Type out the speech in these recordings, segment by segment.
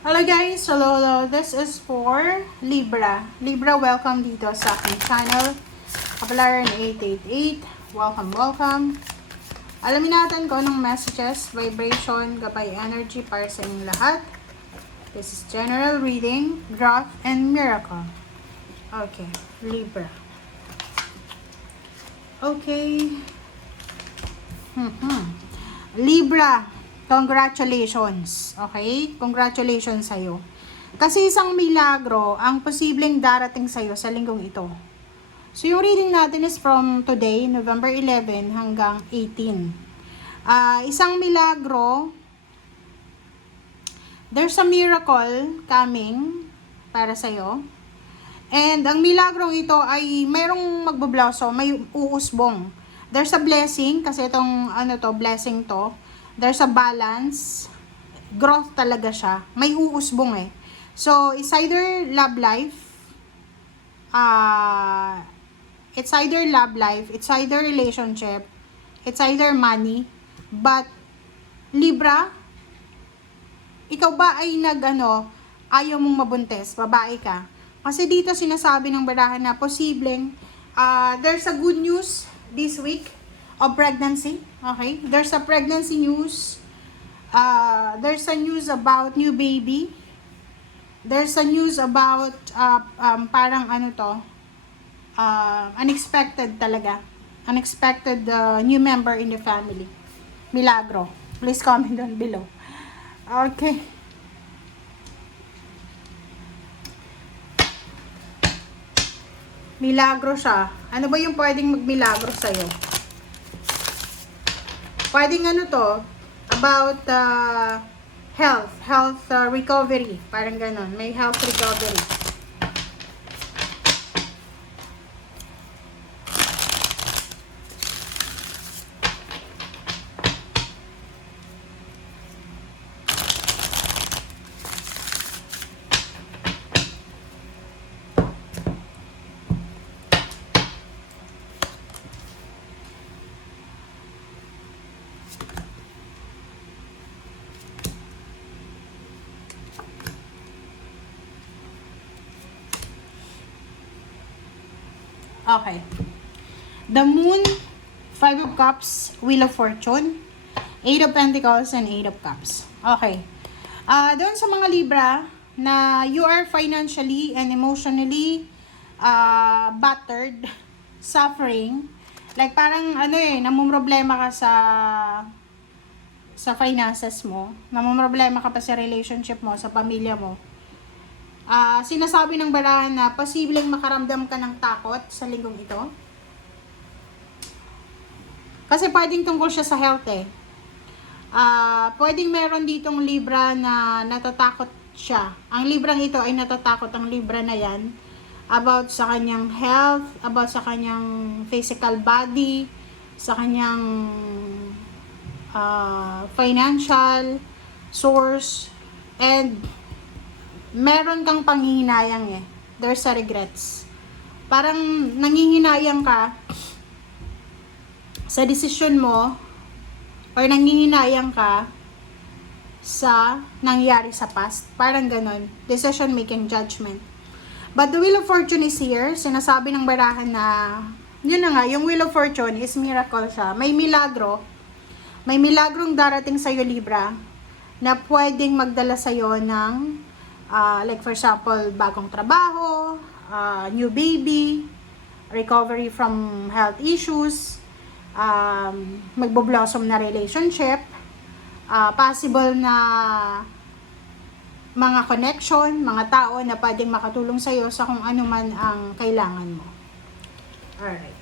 Hello guys! Hello. This is for Libra. Libra, welcome dito sa aking channel. Kapalaran 888. Welcome. Alamin natin kung anong messages, vibration, gabay energy para sa inyong lahat. This is general reading, growth, and miracle. Okay, Libra. Okay. Libra, congratulations. Okay? Congratulations sa'yo. Kasi isang milagro ang posibleng darating sa'yo sa linggong ito. So, yung reading natin is from today, November 11 hanggang 18. Isang milagro, there's a miracle coming para sa'yo. And ang milagrong ito ay mayroong magbablossom, may uusbong. There's a blessing, kasi itong blessing to. There's a balance. Growth talaga siya. May uusbong eh. So, it's either love life. It's either love life. It's either relationship. It's either money. But, Libra, ikaw ba ay ayaw mong mabuntis? Babae ka. Kasi dito sinasabi ng barahan na posibleng there's a good news this week of pregnancy. Okay? There's a pregnancy news. There's a news about new baby. There's a news about parang unexpected talaga. Unexpected new member in the family. Milagro. Please comment down below. Okay. Milagro siya. Ano ba yung pwedeng magmilagro sa'yo? Pwedeng about health recovery. Parang ganon. May health recovery. Okay. The Moon, 5 of Cups, Wheel of Fortune, 8 of Pentacles, and 8 of Cups. Okay. Doon sa mga Libra na you are financially and emotionally battered, suffering, like parang namumroblema ka sa finances mo, namumroblema ka pa sa relationship mo, sa pamilya mo. Sinasabi ng barahan na posibleng makaramdam ka ng takot sa linggong ito. Kasi pwedeng tungkol siya sa health eh. Pwedeng meron ditong Libra na natatakot siya. Ang Librang ito ay natatakot ang Libra na yan about sa kanyang health, about sa kanyang physical body, sa kanyang financial source, and meron kang panghihinayang eh. There's a regrets. Parang nanghihinayang ka sa desisyon mo or nanghihinayang ka sa nangyari sa past. Parang ganon. Decision making, judgment. But the Wheel of Fortune is here. Sinasabi ng barahan na yun na nga, yung Wheel of Fortune is miracle siya. May milagro. May milagrong darating sa'yo, Libra, na pwedeng magdala sa'yo ng like for example, bagong trabaho, new baby, recovery from health issues, magbo-blossom na relationship, possible na mga connection, mga tao na pwedeng makatulong sa'yo sa kung ano man ang kailangan mo. Alright.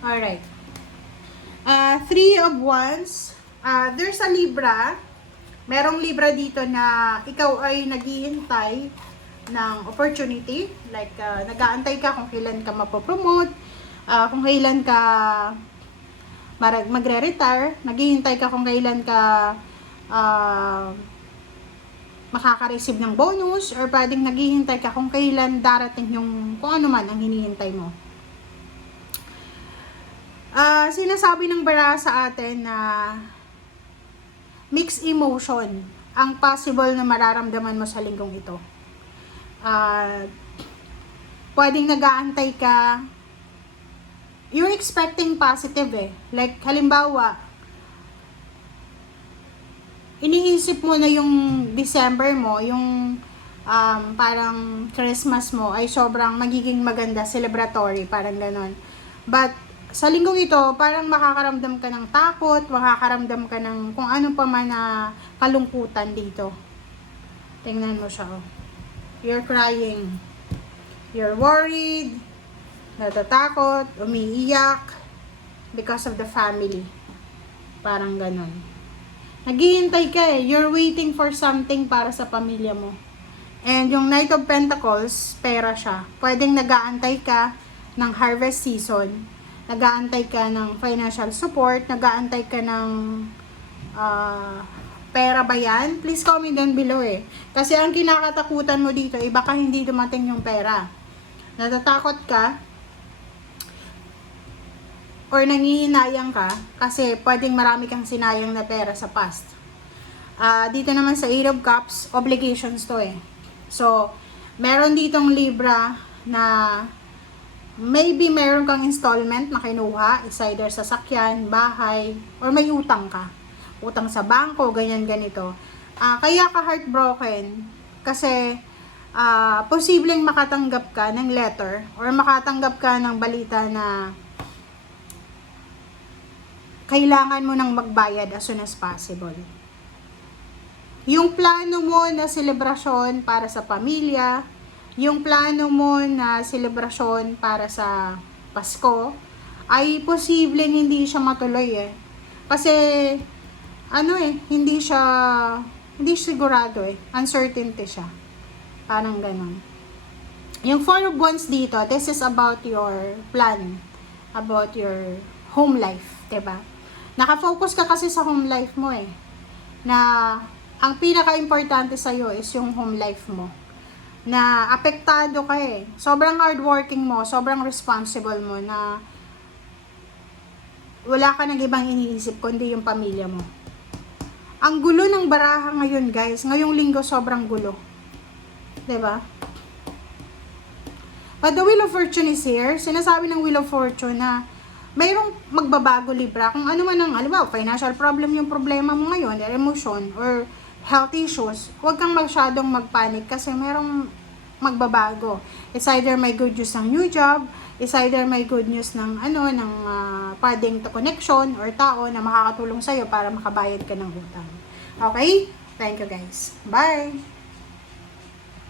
Alright. 3 of Wands. There's a Libra Merong Libra dito na ikaw ay naghihintay ng opportunity. Like, nag-aantay ka kung kailan ka mapopromote, kung kailan ka magre-retire, naghihintay ka kung kailan ka makaka-receive ng bonus, or pwedeng naghihintay ka kung kailan darating yung kung ano man ang hinihintay mo. Sinasabi ng bara sa atin na mixed emotion ang possible na mararamdaman mo sa linggong ito. Pwedeng nag-aantay ka, you're expecting positive eh. Like, halimbawa, iniisip mo na yung December mo, yung parang Christmas mo ay sobrang magiging maganda, celebratory, parang ganon. But, sa linggong ito, parang makakaramdam ka ng takot, makakaramdam ka ng kung ano pa man na kalungkutan dito. Tingnan mo siya. You're crying. You're worried, natatakot, umiiyak, because of the family. Parang ganon. Naghihintay ka eh. You're waiting for something para sa pamilya mo. And yung Knight of Pentacles, pera siya. Pwedeng nag-aantay ka ng harvest season, nag-aantay ka ng financial support, nag-aantay ka ng pera ba yan? Please comment down below eh. Kasi ang kinakatakutan mo dito, baka hindi dumating yung pera. Natatakot ka, or nangihinayang ka, kasi pwedeng marami kang sinayang na pera sa past. Dito naman sa Eight of Cups, obligations to eh. So, meron ditong Libra na maybe meron kang installment na kinuha, is either sasakyan, bahay, or may utang ka. Utang sa bangko, ganyan ganito. Kaya ka heartbroken kasi posibleng makatanggap ka ng letter or makatanggap ka ng balita na kailangan mo nang magbayad as soon as possible. Yung plano mo na selebrasyon para sa pamilya, yung plano mo na selebrasyon para sa Pasko, ay posibleng hindi siya matuloy eh. Kasi, hindi sigurado eh. Uncertainty siya. Parang ganon. Yung Four of Wands dito, this is about your plan, about your home life, diba? Nakafocus ka kasi sa home life mo eh. Na, ang pinaka-importante sa'yo is yung home life mo. Na apektado ka eh. Sobrang hardworking mo, sobrang responsible mo na wala ka nang ibang iniisip kundi yung pamilya mo. Ang gulo ng baraha ngayon guys, ngayong linggo sobrang gulo. Diba? But the Wheel of Fortune is here. Sinasabi ng Wheel of Fortune na mayroong magbabago Libra. Kung ano man ang, financial problem yung problema mo ngayon, or emotion, or health issues, huwag kang masyadong magpanic kasi merong magbabago. It's either may good news ng new job, it's either may good news ng pwedeng connection or tao na makakatulong sa'yo para makabayad ka ng utang. Okay? Thank you guys. Bye!